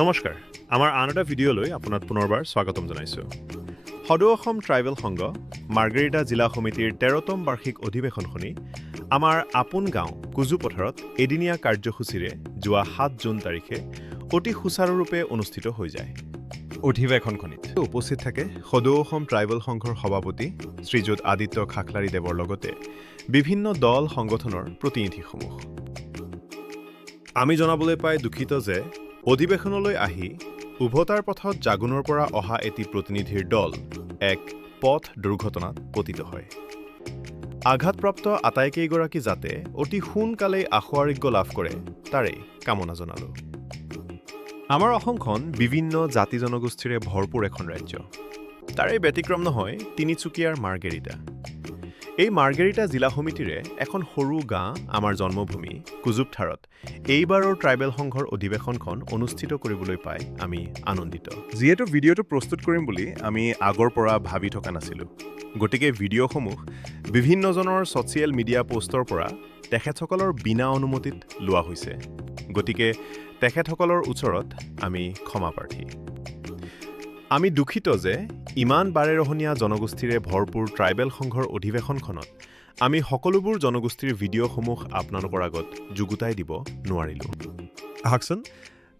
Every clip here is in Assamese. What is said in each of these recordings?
নমস্কাৰ আমাৰ আন এটা ভিডিঅ'লৈ আপোনাক পুনৰবাৰ স্বাগতম জনাইছোঁ সদৌ অসম ট্ৰাইবেল সংঘ মাৰ্গেৰিটা জিলা সমিতিৰ 13তম বাৰ্ষিক অধিৱেশনখনি আমাৰ আপোন গাঁও কুজু পথাৰত এদিনীয়া কাৰ্যসূচীৰে যোৱা 7 জুন তাৰিখে অতি সুচাৰুৰূপে অনুষ্ঠিত হৈ যায় অধিৱেশনখনিত উপস্থিত থাকে সদৌ অসম ট্ৰাইবেল সংঘৰ সভাপতি শ্ৰীযুত আদিত্য খাখলাৰী দেৱৰ লগতে বিভিন্ন দল সংগঠনৰ প্ৰতিনিধিসমূহ আমি জনাবলৈ পাই দুখিত যে অধিৱেশনলৈ আহি উভতাৰ পথত জাগুনৰ পৰা অহা এটি প্ৰতিনিধিৰ দল এক পথ দুৰ্ঘটনাত পতিত হয় আঘাতপ্ৰাপ্ত আটাইকেইগৰাকী যাতে অতি সোনকালেই আশু আৰোগ্য লাভ কৰে তাৰে কামনা জনালোঁ আমাৰ অসমখন বিভিন্ন জাতি জনগোষ্ঠীৰে ভৰপূৰ এখন ৰাজ্য তাৰে ব্যতিক্ৰম নহয় তিনিচুকীয়াৰ মাৰ্গেৰিটা এই মাৰ্গেৰিটা জিলা সমিতিৰে এখন সৰু গাঁ আমাৰ জন্মভূমি কুজুপথাৰত এইবাৰৰ ট্ৰাইবেল সংঘৰ অধিৱেশনখন অনুষ্ঠিত কৰিবলৈ পাই আমি আনন্দিত যিহেতু ভিডিঅ'টো প্ৰস্তুত কৰিম বুলি আমি আগৰ পৰা ভাবি থকা নাছিলোঁ গতিকে ভিডিঅ'সমূহ বিভিন্নজনৰ ছ'চিয়েল মিডিয়া পোষ্টৰ পৰা তেখেতসকলৰ বিনা অনুমতিত লোৱা হৈছে গতিকে তেখেতসকলৰ ওচৰত আমি ক্ষমাপ্ৰাৰ্থী আমি দুখিত যে ইমান বাৰেৰহণীয়া জনগোষ্ঠীৰে ভৰপূৰ ট্ৰাইবেল সংঘৰ অধিৱেশনখনত আমি সকলোবোৰ জনগোষ্ঠীৰ ভিডিঅ'সমূহ আপোনালোকৰ আগত যুগুতাই দিব নোৱাৰিলোঁ আহকচোন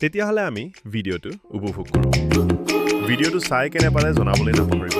তেতিয়াহ'লে আমি ভিডিঅ'টো উপভোগ কৰোঁ ভিডিঅ'টো চাই কেনে পাৰে জনাবলৈ নাপাহৰিব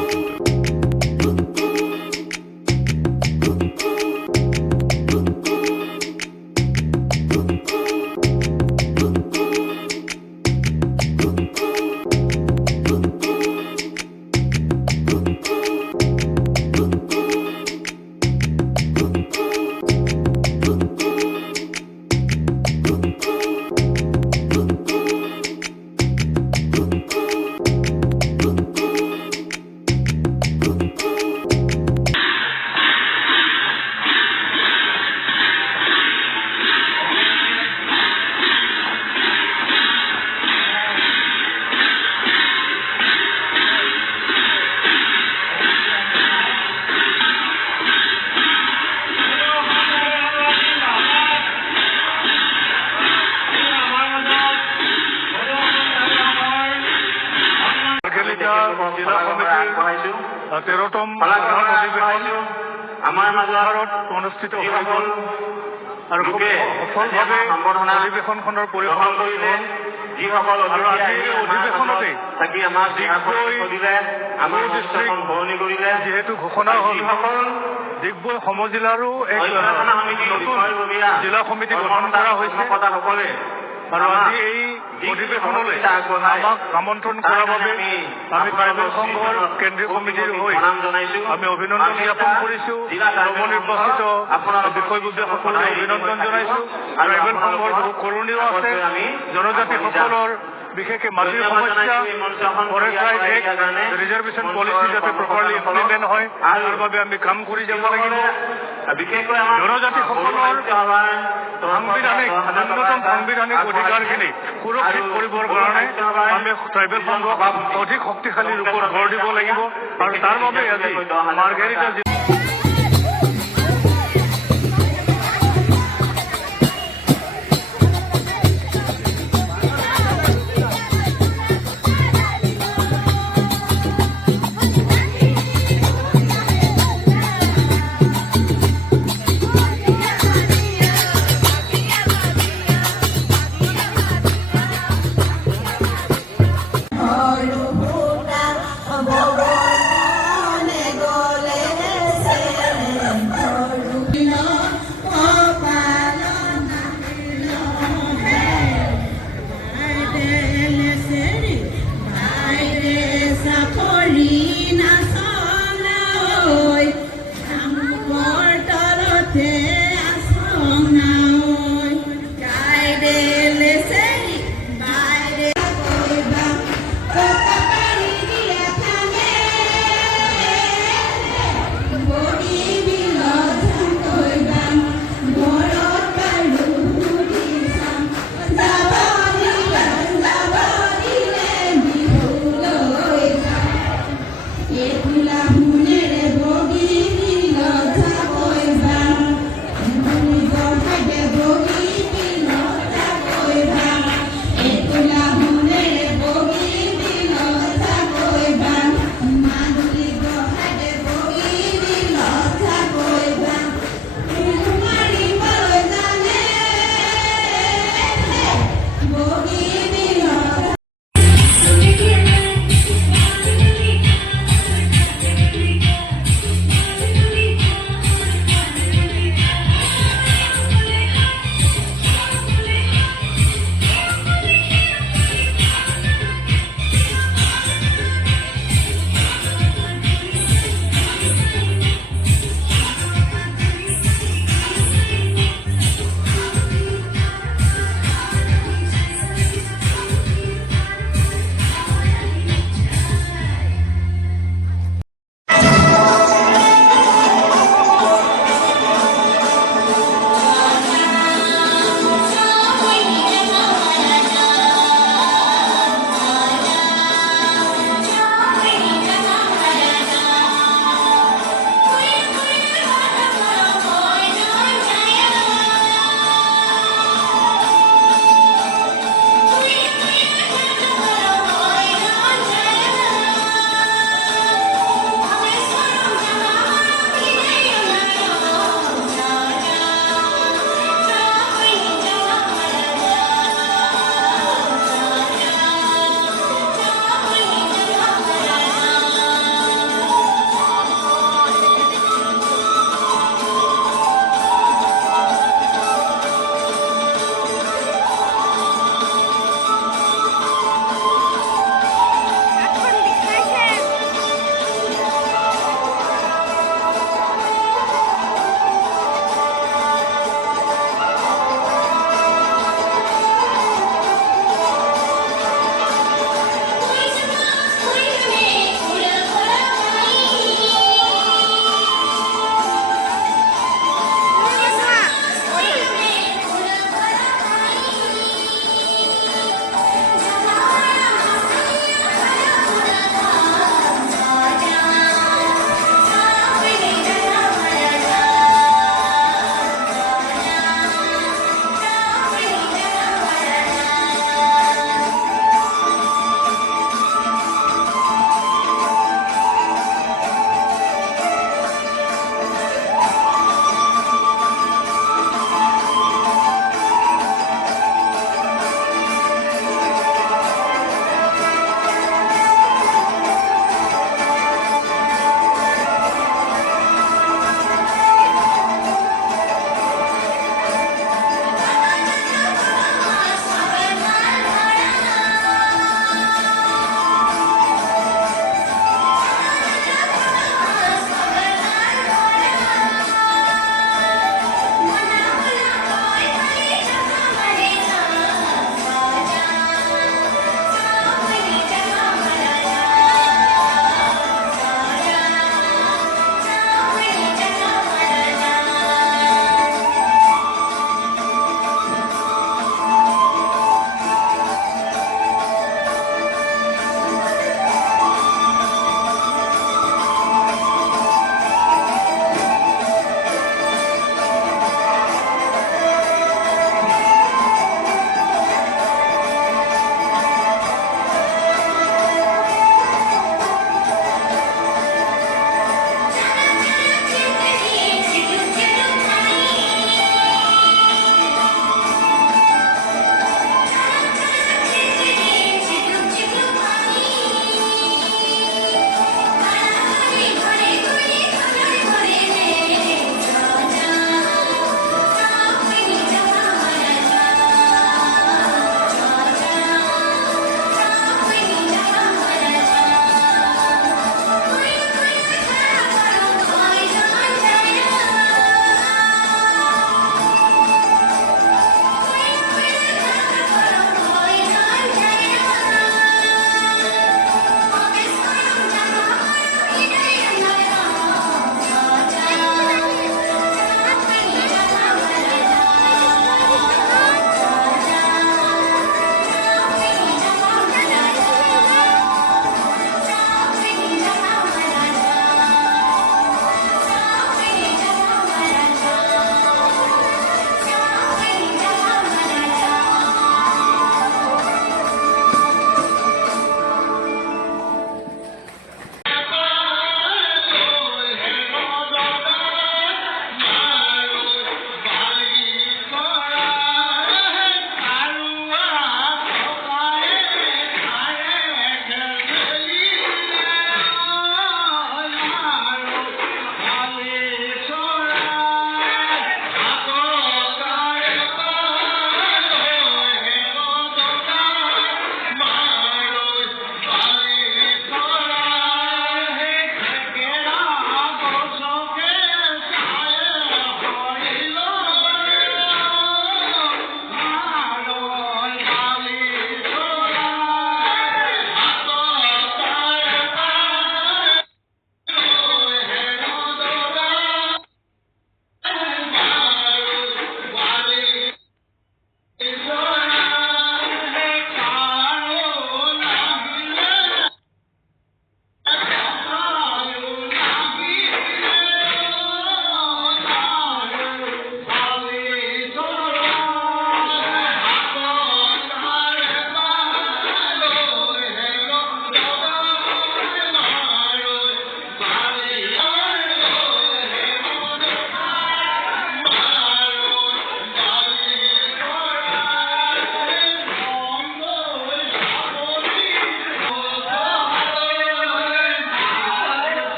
জিলা সমিতিৰ 13তম অধিৱেশন আমাৰ মাজত অনুষ্ঠিত হৈ গ'ল আৰু সফলভাৱে অধিৱেশনখনৰ পৰিসৰ কৰিলে যিসকল অধিৱেশনতে যিহেতু ঘোষণা হ'ল ডিগবৈ সমজিলাৰো এক নতুন জিলা সমিতি গঠন কৰা হৈছে আৰু আজি এই অধিৱেশনলৈ আমাক আমন্ত্ৰণ কৰাৰ বাবে আমি ট্ৰাইবেল সংঘৰ কেন্দ্ৰীয় কমিটিৰ হৈ আমি অভিনন্দন জ্ঞাপন কৰিছোঁ নৱনিৰ্বাচিত বিষয়ববীয়াসকলক অভিনন্দন জনাইছোঁ ট্ৰাইবেল সংঘৰ বহু কৰণীয় আছে জনজাতিসকলৰ বিশেষকৈ মাটিৰ সমস্যা forest right act reservation policy যাতে প্ৰপাৰলি ইমপ্লিমেণ্ট হয় তাৰ বাবে আমি কাম কৰি যাব লাগিব জনজাতিসকলৰ ন্যূনতম সাংবিধানিক অধিকাৰখিনি সুৰক্ষিত কৰিবৰ কাৰণে আমি ট্ৰাইবেল সংঘক অধিক শক্তিশালী ৰূপত গঢ় দিব লাগিব আৰু তাৰ বাবে আজি মাৰ্গেৰিটা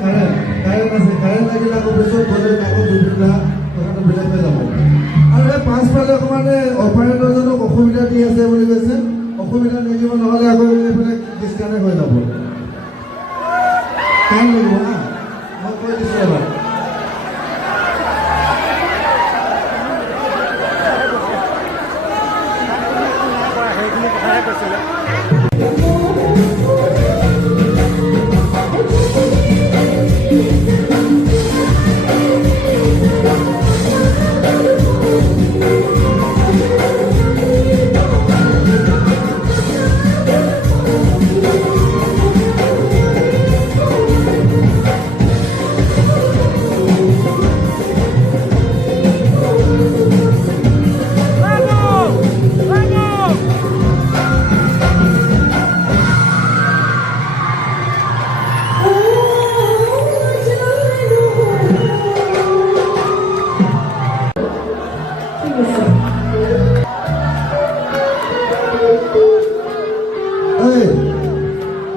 কাৰেণ্ট লাগিলে আকৌ পিছত গ'লে আকৌ দুদিনা কথাটো বেলেগ হৈ যাব। আৰু এই পাছফালে অকণমান অপাৰেটৰজনক অসুবিধা দি আছে বুলি কৈছে, অসুবিধা নিদিব নহ'লে আকৌ এইফালে ডিছকানেক্ট হৈ যাব। টাইম লাগিব হা, মই কৈ দিছোঁ এবাৰ।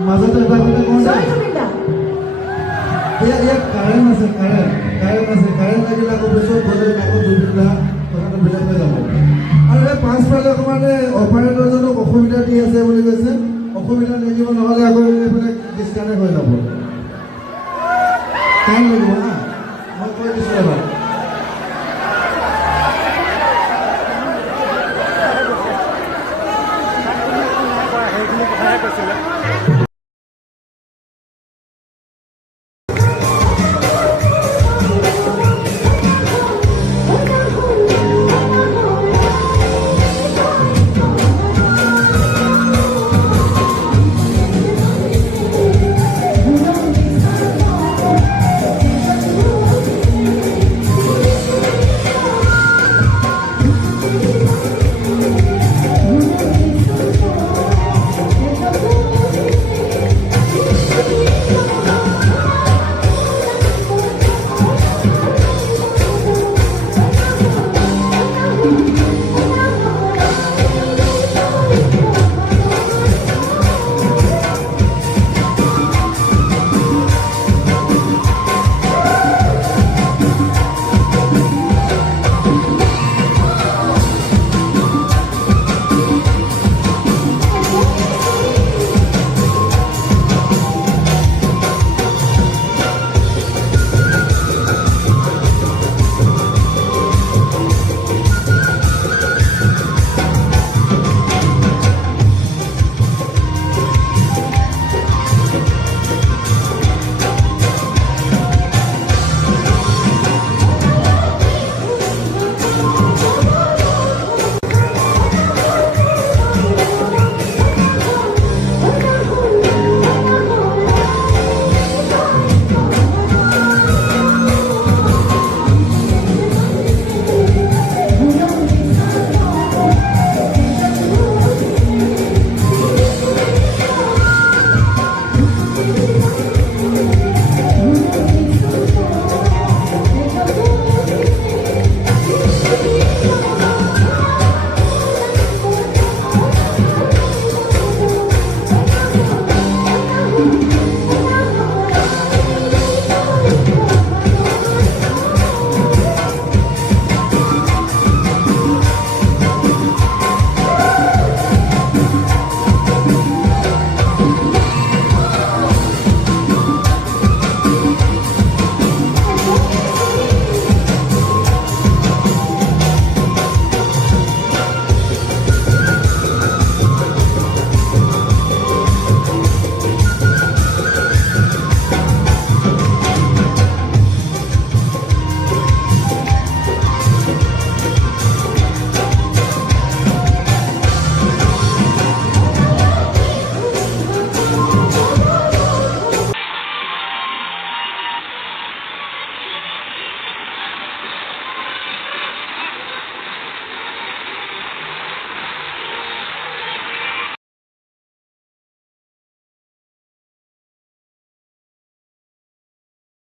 মাজতে এটা কথা কওঁ ইয়াত কাৰেণ্ট আছে, কাৰেণ্ট লাগিলে আকৌ পিছত গ'লে আকৌ দুদিনা কথাটো বেলেগ হৈ যাব। আৰু এই পাছফালে অকণমান অপাৰেটৰজনক অসুবিধা দি আছে বুলি কৈছে, অসুবিধা নিদিব নহ'লে আকৌ এইফালে ডিছকানেক্ট হৈ যাব। টাইম লাগিব হা, মই কৈ দিছোঁ এবাৰ।